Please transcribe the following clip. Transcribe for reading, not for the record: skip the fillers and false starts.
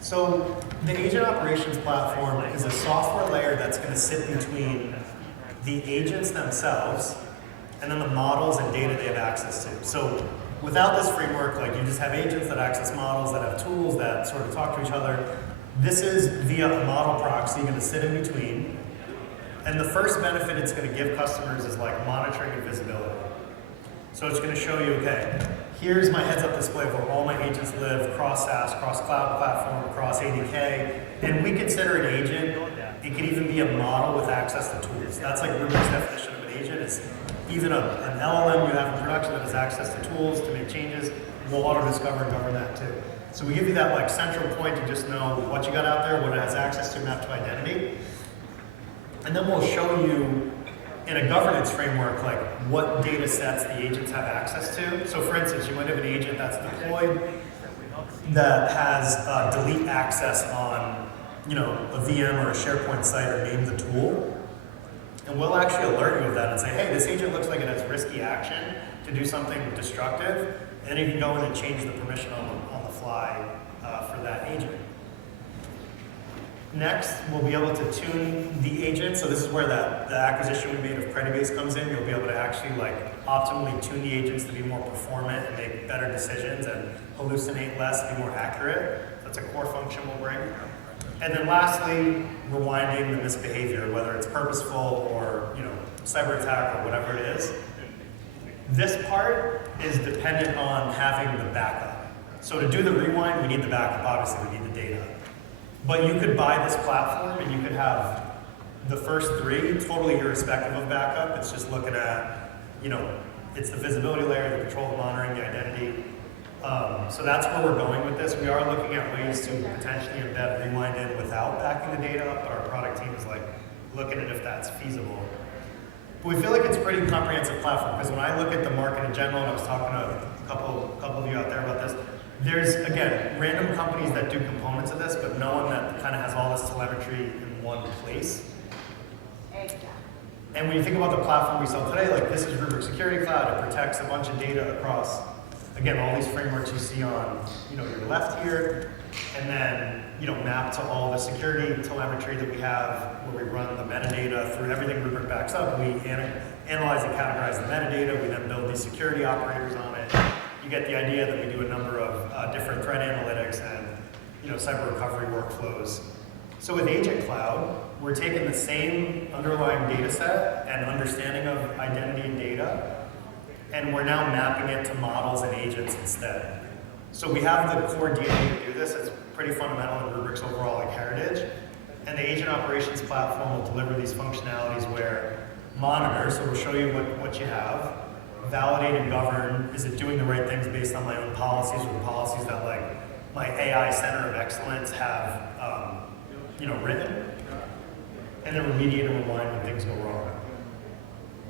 So the agent operations platform is a software layer that's going to sit between the agents themselves and then the models and data they have access to. So without this framework, like you just have agents that access models, that have tools that sort of talk to each other. This is via a model proxy going to sit in between. And the first benefit it's going to give customers is like monitoring and visibility. So it's going to show you, okay, here's my heads-up display of where all my agents live, cross SaaS, cross cloud platform, cross ADK. And we consider an agent, it can even be a model with access to tools. That's like Rubrik's definition of an agent. It's even an LLM you have in production that has access to tools to make changes. We'll auto-discover and govern that too. So we give you that like central point to just know what you got out there, what it has access to, map to identity. And then we'll show you in a governance framework like what data sets the agents have access to. So for instance, you might have an agent that's deployed that has delete access on a VM or a SharePoint site or name the tool. And we'll actually alert you of that and say, hey, this agent looks like it has risky action to do something destructive. And then you can go in and change the permission on the fly for that agent. Next, we'll be able to tune the agent. So this is where the acquisition we made of Credibase comes in. You'll be able to actually optimally tune the agents to be more performant and make better decisions and hallucinate less, be more accurate. That's a core function we'll bring. And then lastly, rewinding the misbehavior, whether it's purposeful or cyber attack or whatever it is. This part is dependent on having the backup. So to do the rewind, we need the backup, obviously, we need the data. But you could buy this platform and you could have the first three totally irrespective of backup. It's just looking at, it's the visibility layer, the control, the monitoring, the identity. So that's where we're going with this. We are looking at ways to potentially embed rewind in without backing the data up, but our product team is looking at if that's feasible. But we feel like it's a pretty comprehensive platform because when I look at the market in general, and I was talking to a couple of you out there about this, there's, again, random companies that do components of this, but no one that kind of has all this telemetry in one place. Exactly. And when you think about the platform we sell today, this is Rubrik Security Cloud. It protects a bunch of data across, again, all these frameworks you see on your left here, and then map to all the security telemetry that we have, where we run the metadata through everything Rubrik backs up. We analyze and categorize the metadata. We then build these security operators on it. You get the idea that we do a number of different threat analytics and cyber recovery workflows. So with Agent Cloud, we're taking the same underlying data set and understanding of identity and data, and we're now mapping it to models and agents instead. So we have the core DNA to do this. It's pretty fundamental in Rubrik's overall heritage. And the agent operations platform will deliver these functionalities where monitor, so we'll show you what you have, validate and govern, is it doing the right things based on my own policies or the policies that my AI Center of Excellence have written, and then remediate and rewind when things go wrong.